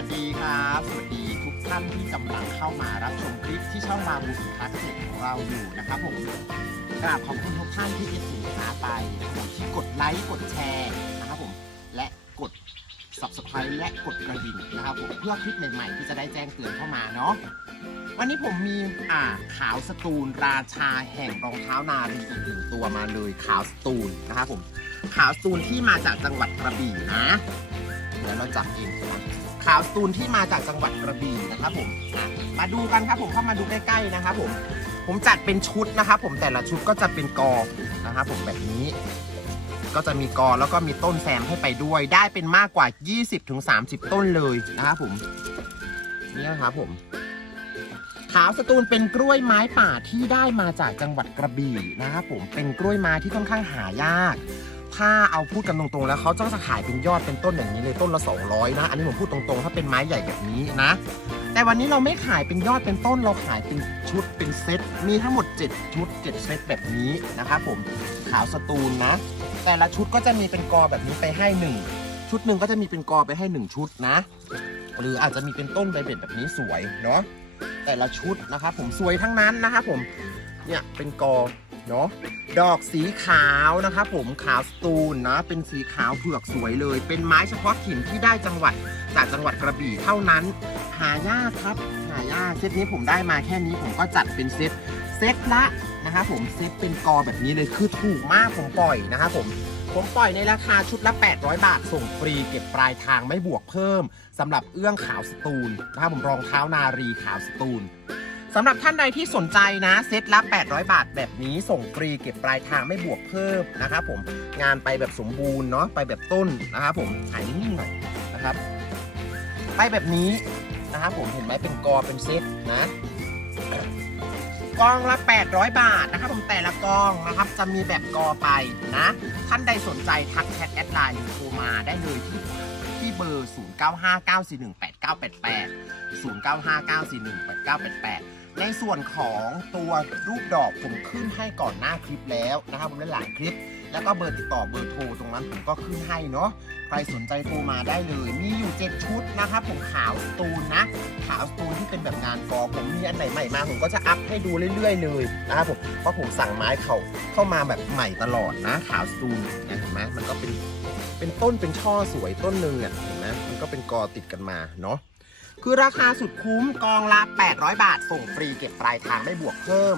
วัสดีครับ สวัสดีทุกท่านที่กำลังเข้ามารับชมคลิปที่ช่องมาบูสินค้าเกษตรของเราอยู่นะครับผมกราบขอบคุณทุกท่านที่เอฟสินค้าไปนะครับที่กดไลค์กดแชร์นะครับผมและกด subscribe และกดกระดิ่งนะครับผมเพื่อคลิปใหม่ๆ ที่จะได้แจ้งเตือนเข้ามาเนาะวันนี้ผมมีอ่าขาวสตูลราชาแห่งรองเท้านารีอีกหนึ่งตัวมาเลยขาวสตูลนะครับผมขาวสตูลที่มาจากจังหวัดกระบี่นะเดี๋ยวเราจับเองนะ ขาวตูลที่มาจากจังหวัดกระบี่นะครับผมมาดูกันครับผมเข้ามาดูใกล้ๆนะครับผมผมจัดเป็นชุดนะครับผมแต่ละชุดก็จะเป็นกอนะครับผมแบบนี้ ก็จะมีกอแล้วก็มีต้นแซมให้ไปด้วย ได้เป็นมากกว่า 20-30 ต้นเลยนะครับผมนี่นะครับผมขาวสตูลเป็นกล้วยไม้ป่าที่ได้มาจากจังหวัดกระบี่นะครับผมเป็นกล้วยไม้ที่ค่อนข้างหายาก ถ้าเอาพูดกันตรงๆแล้วเขาจะขายเป็นยอดเป็นต้นอย่างนี้เลยต้นละ 200 นะ อันนี้ผมพูดตรงๆ ถ้าเป็นไม้ใหญ่แบบนี้นะ แต่วันนี้เราไม่ขายเป็นยอดเป็นต้นเราขายเป็นชุดเป็นเซต มีทั้งหมด 7 ชุด 7 เซตแบบนี้นะครับผมขาวสตูลนะ แต่ละชุดก็จะมีเป็นกอแบบนี้ไปให้หนึ่งชุดหนึ่งก็จะมีเป็นกอไปให้หนึ่งชุดนะ หรืออาจจะมีเป็นต้นใบเบ็ดแบบนี้สวยเนาะแต่ละชุดนะครับผมสวยทั้งนั้นนะครับผมเนี่ยเป็นกอ เนาะดอกสีขาวนะครับผมขาวสตูลนะเป็นสีขาวเผือกสวยเลย เป็นไม้เฉพาะถิ่นที่ได้จังหวัดจากจังหวัดกระบี่เท่านั้น หายากครับหายากเซตนี้ผมได้มาแค่นี้ผมก็จัดเป็นเซตเซตละนะครับผมเซตเป็นกอแบบนี้เลยคือถูกมากผมปล่อยนะครับผมผมปล่อยในราคาชุดละ 800 บาท ส่งฟรีเก็บปลายทางไม่บวกเพิ่มสำหรับเอื้องขาวสตูลนะครับผมรองเท้านารีขาวสตูลำหรับท่านใดที่สนใจนะเซตละ 800 บาทแบบนี้ส่งฟรีเก็บปลายทางไม่บวกเพิ่มนะครับผมงานไปแบบสมบูรณ์เนาะไปแบบต้นนะครับผมถ่ายนิ่งๆหน่อยนะครับ ไปแบบนี้นะครับผมเห็นไหมเป็นกอเป็นเซตนะกองละ 800 บาทนะครับผมแต่ละกองนะครับจะมีแบบกอไปนะ ท่านใดสนใจทักแชทแอดไลน์หรือโทรมาได้เลยที่ที่เบอร์ 0959418988 0959418988 ในส่วนของตัวรูปดอกผมขึ้นให้ก่อนหน้าคลิปแล้วนะครับผมในหลังคลิป แล้วก็เบอร์ติดต่อเบอร์โทรตรงนั้นผมก็ขึ้นให้เนาะใครสนใจโทรมาได้เลย มีอยู่ 7 ชุดนะครับผมขาวสตูนนะ ขาวสตูนที่เป็นแบบงานกอผมมีอันไหนใหม่มาผมก็จะอัพให้ดูเรื่อยๆเลยนะครับผมเพราะผมสั่งไม้เขาเข้ามาแบบใหม่ตลอดนะ ขาวสตูนเนี่ยเห็นไหมมันก็เป็นเป็นต้นเป็นช่อสวยต้นหนึ่งอะเห็นไหมมันก็เป็นกอติดกันมาเนาะ คือราคาสุดคุ้มกองละ 800 บาท ส่งฟรีเก็บปลายทางไม่บวกเพิ่ม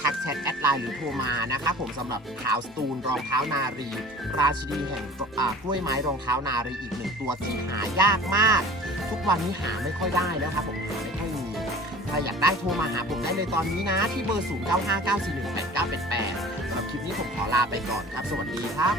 ทักแชทแอดไลน์หรือโทรมานะครับผมสำหรับขาวสตูนรองเท้านารี ราชินีแห่งกล้วยไม้รองเท้านารีอีกหนึ่งตัวที่หายากมาก ทุกวันนี้หาไม่ค่อยได้แล้วครับผมหาไม่ค่อยมีใครอยากได้โทรมาหาผมได้เลยตอนนี้นะ ที่เบอร์ 0959418988สำหรับคลิปนี้ผมขอลาไปก่อนครับ สวัสดีครับ